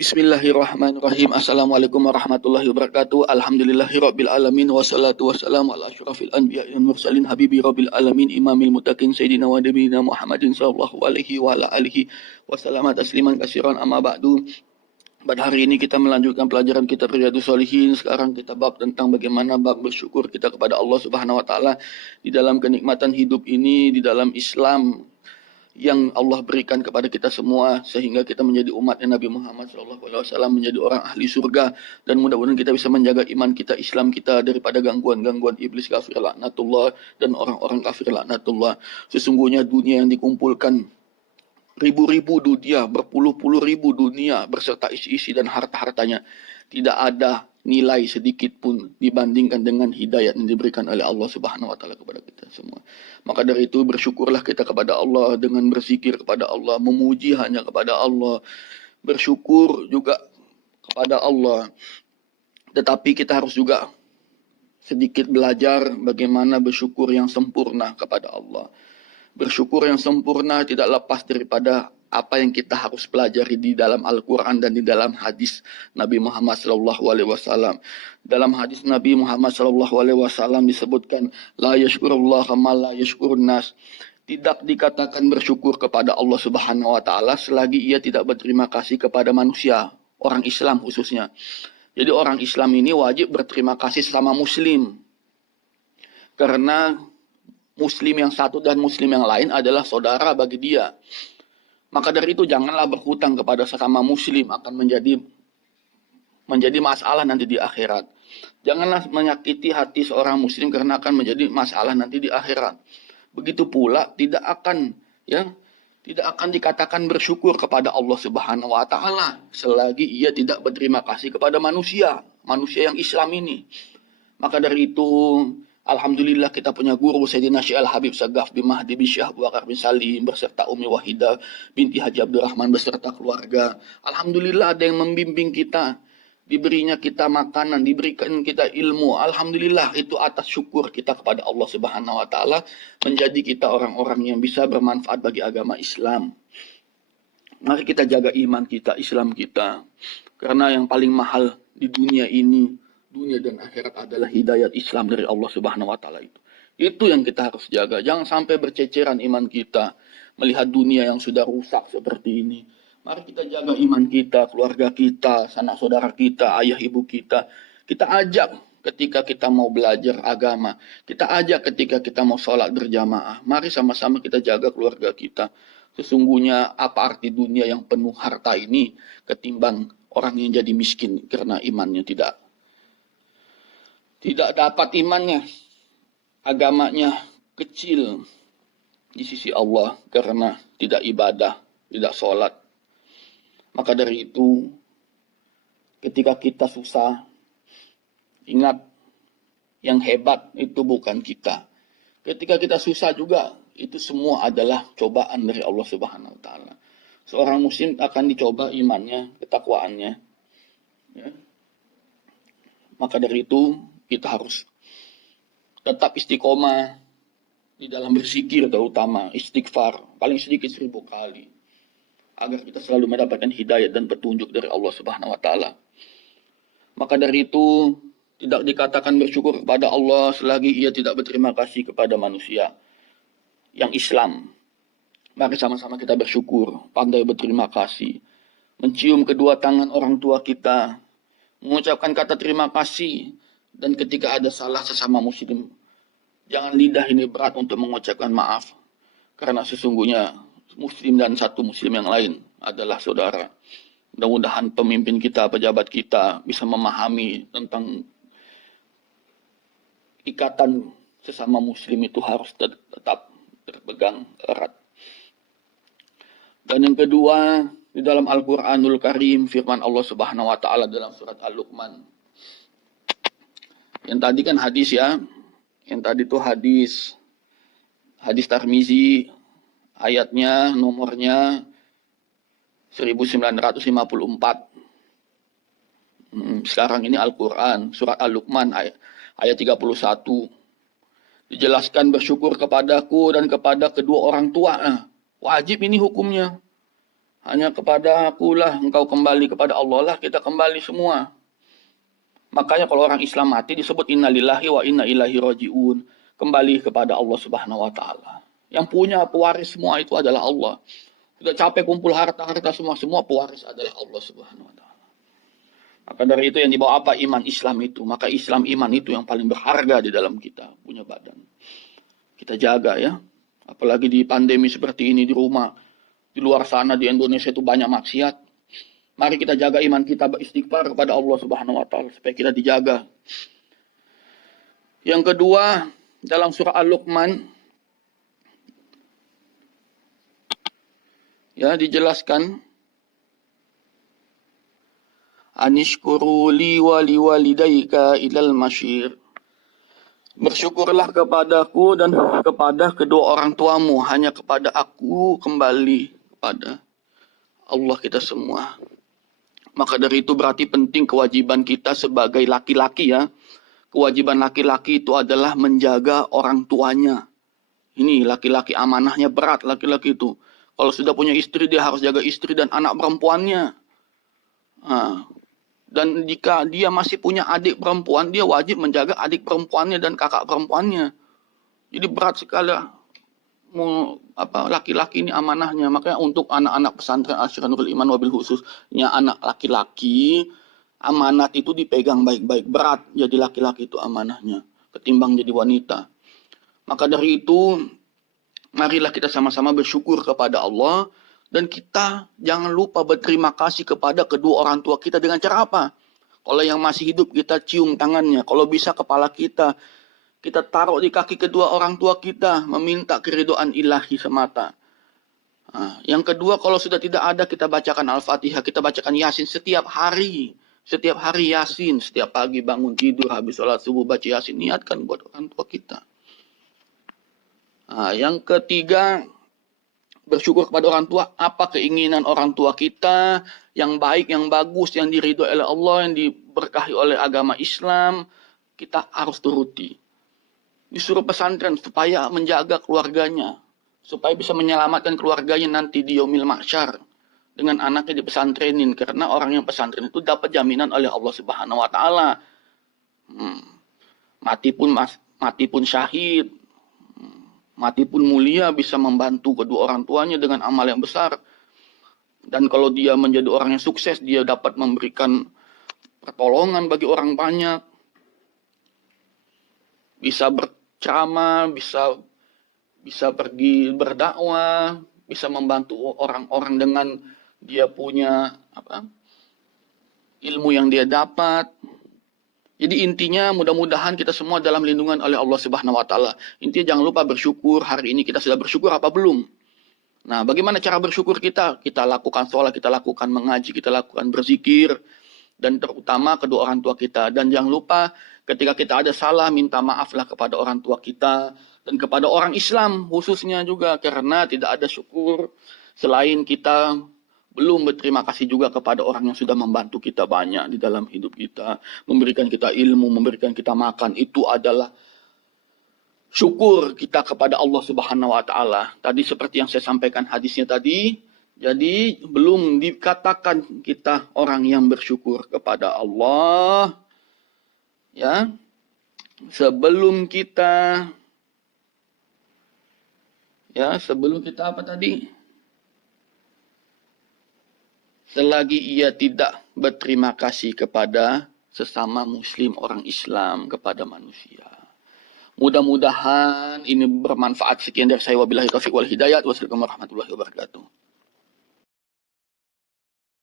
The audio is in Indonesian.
Bismillahirrahmanirrahim. Assalamualaikum warahmatullahi wabarakatuh. Alhamdulillahirabbil alamin wassalatu wassalamu ala asyrafil anbiya'i wal mursalin habibi rabbil alamin imamil muttaqin sayyidina wa nabiyina Muhammadin sallallahu alaihi wa ala alihi wasallam tasliman katsiran amma ba'du. Pada hari ini kita melanjutkan pelajaran kitab Riyadhus Shalihin. Sekarang kita bab tentang bagaimana bab bersyukur kita kepada Allah Subhanahu wa taala di dalam kenikmatan hidup ini, di dalam Islam yang Allah berikan kepada kita semua sehingga kita menjadi umatnya Nabi Muhammad SAW, menjadi orang ahli surga, dan mudah-mudahan kita bisa menjaga iman kita, Islam kita daripada gangguan-gangguan iblis kafir laknatullah dan orang-orang kafir laknatullah. Sesungguhnya dunia yang dikumpulkan ribu-ribu dunia, berpuluh-puluh ribu dunia berserta isi-isi dan harta-hartanya, tidak ada nilai sedikit pun dibandingkan dengan hidayat yang diberikan oleh Allah Subhanahu wa taala kepada kita semua. Maka dari itu bersyukurlah kita kepada Allah dengan berzikir kepada Allah, memuji hanya kepada Allah, bersyukur juga kepada Allah. Tetapi kita harus juga sedikit belajar bagaimana bersyukur yang sempurna kepada Allah. Bersyukur yang sempurna tidak lepas daripada apa yang kita harus pelajari di dalam Al-Quran dan di dalam hadis Nabi Muhammad SAW. Dalam hadis Nabi Muhammad SAW disebutkan, La yashkurullah kama la yashkurun nas. Tidak dikatakan bersyukur kepada Allah Subhanahu wa taala selagi ia tidak berterima kasih kepada manusia, orang Islam khususnya. Jadi orang Islam ini wajib berterima kasih sama Muslim. Karena Muslim yang satu dan Muslim yang lain adalah saudara bagi dia. Maka dari itu janganlah berhutang kepada sesama Muslim, akan menjadi masalah nanti di akhirat. Janganlah menyakiti hati seorang Muslim karena akan menjadi masalah nanti di akhirat. Begitu pula tidak akan dikatakan bersyukur kepada Allah Subhanahu wa taala selagi ia tidak berterima kasih kepada manusia yang Islam ini. Maka dari itu alhamdulillah kita punya guru Sayyidina Syekh Al-Habib Sagaf bin Mahdi bin Syekh Abu Bakar bin Salim beserta Umi Wahidah binti Haji Abdurrahman beserta keluarga. Alhamdulillah ada yang membimbing kita, diberinya kita makanan, diberikan kita ilmu. Alhamdulillah itu atas syukur kita kepada Allah Subhanahu wa taala, menjadi kita orang-orang yang bisa bermanfaat bagi agama Islam. Mari kita jaga iman kita, Islam kita. Karena yang paling mahal di dunia ini, dunia dan akhirat, adalah hidayat Islam dari Allah Subhanahu wa taala itu. Itu yang kita harus jaga. Jangan sampai berceceran iman kita melihat dunia yang sudah rusak seperti ini. Mari kita jaga iman kita, keluarga kita, sanak saudara kita, ayah ibu kita. Kita ajak ketika kita mau belajar agama. Kita ajak ketika kita mau sholat berjamaah. Mari sama-sama kita jaga keluarga kita. Sesungguhnya apa arti dunia yang penuh harta ini ketimbang orang yang jadi miskin karena imannya tidak dapat, imannya, agamanya kecil di sisi Allah karena tidak ibadah, tidak sholat. Maka dari itu, ketika kita susah, ingat yang hebat itu bukan kita. Ketika kita susah juga, itu semua adalah cobaan dari Allah Subhanahu wa taala. Seorang muslim akan dicoba imannya, ketakwaannya. Ya. Maka dari itu, kita harus tetap istiqomah di dalam berzikir, terutama istighfar paling sedikit 1000 kali, agar kita selalu mendapatkan hidayah dan petunjuk dari Allah Subhanahu wa taala. Maka dari itu tidak dikatakan bersyukur kepada Allah selagi ia tidak berterima kasih kepada manusia yang Islam. Mari sama-sama kita bersyukur, pandai berterima kasih, mencium kedua tangan orang tua kita, mengucapkan kata terima kasih. Dan ketika ada salah sesama muslim, jangan lidah ini berat untuk mengucapkan maaf. Karena sesungguhnya muslim dan satu muslim yang lain adalah saudara. Mudah-mudahan pemimpin kita, pejabat kita bisa memahami tentang ikatan sesama muslim itu harus tetap terpegang erat. Dan yang kedua, di dalam Al-Quranul Karim, firman Allah Subhanahu wa taala dalam surat Al-Luqman. Yang tadi kan hadis ya, yang tadi itu hadis Tirmizi, ayatnya nomornya 1954. Sekarang ini Al-Quran, surat Al-Luqman ayat 31. Dijelaskan bersyukur kepadaku dan kepada kedua orang tua. Wajib ini hukumnya. Hanya kepada akulah engkau kembali, kepada Allah lah kita kembali semua. Makanya kalau orang Islam mati disebut innalillahi wa inna ilaihi rajiun. Kembali kepada Allah Subhanahu wa taala. Yang punya pewaris semua itu adalah Allah. Sudah capek kumpul harta-harta semua pewaris adalah Allah Subhanahu wa taala. Maka dari itu yang dibawa apa? Iman Islam itu. Maka Islam iman itu yang paling berharga di dalam kita punya badan. Kita jaga ya. Apalagi di pandemi seperti ini di rumah. Di luar sana di Indonesia itu banyak maksiat. Mari kita jaga iman kita, beristighfar kepada Allah Subhanahu wa taala supaya kita dijaga. Yang kedua, dalam surah Al-Luqman ya dijelaskan anishkuru li wa liwalidayka ilal masyir. Bersyukurlah kepadaku dan kepada kedua orang tuamu, hanya kepada aku kembali kepada Allah kita semua. Maka dari itu berarti penting kewajiban kita sebagai laki-laki ya. Kewajiban laki-laki itu adalah menjaga orang tuanya. Ini laki-laki amanahnya berat laki-laki itu. Kalau sudah punya istri dia harus jaga istri dan anak perempuannya. Dan jika dia masih punya adik perempuan, dia wajib menjaga adik perempuannya dan kakak perempuannya. Jadi berat sekali laki-laki ini amanahnya. Makanya untuk anak-arak pesantren Asyiranul Iman wabil khususnya anak laki-laki, amanat itu dipegang baik-baik. Berat jadi laki-laki itu amanahnya ketimbang jadi wanita. Maka dari itu marilah kita sama-sama bersyukur kepada Allah. Dan kita jangan lupa berterima kasih kepada kedua orang tua kita dengan cara apa? Kalau yang masih hidup kita cium tangannya. Kalau bisa kepala kita taruh di kaki kedua orang tua kita, meminta keridhaan ilahi semata. Yang kedua, kalau sudah tidak ada, kita bacakan Al-Fatihah, kita bacakan Yasin setiap hari. Setiap hari Yasin, setiap pagi bangun tidur, habis sholat subuh baca Yasin, niatkan buat orang tua kita. Yang ketiga, bersyukur kepada orang tua, apa keinginan orang tua kita, yang baik, yang bagus, yang diridhoi oleh Allah, yang diberkahi oleh agama Islam, kita harus turuti. Disuruh pesantren supaya menjaga keluarganya, supaya bisa menyelamatkan keluarganya nanti di yaumil mahsyar dengan anaknya di pesantrenin, karena orang yang pesantren itu dapat jaminan oleh Allah Subhanahu wa taala. Mati pun syahid, mati pun mulia, bisa membantu kedua orang tuanya dengan amal yang besar. Dan kalau dia menjadi orang yang sukses, dia dapat memberikan pertolongan bagi orang banyak. Bisa berceramah, bisa pergi berdakwah, bisa membantu orang-orang dengan dia punya ilmu yang dia dapat. Jadi intinya mudah-mudahan kita semua dalam lindungan oleh Allah Subhanahu wa taala. Intinya jangan lupa bersyukur. Hari ini kita sudah bersyukur apa belum? Nah, bagaimana cara bersyukur kita? Kita lakukan sholat, kita lakukan mengaji, kita lakukan berzikir, dan terutama kedua orang tua kita. Dan jangan lupa ketika kita ada salah, minta maaflah kepada orang tua kita dan kepada orang Islam khususnya juga, karena tidak ada syukur selain kita belum berterima kasih juga kepada orang yang sudah membantu kita banyak di dalam hidup kita, memberikan kita ilmu, memberikan kita makan. Itu adalah syukur kita kepada Allah Subhanahu wa taala. Tadi seperti yang saya sampaikan hadisnya tadi, jadi belum dikatakan kita orang yang bersyukur kepada Allah ya. Sebelum kita apa tadi? Selagi ia tidak berterima kasih kepada sesama muslim orang Islam, kepada manusia. Mudah-mudahan ini bermanfaat. Sekian dari saya, wabillahi taufiq wal hidayah. Wassalamualaikum warahmatullahi wabarakatuh.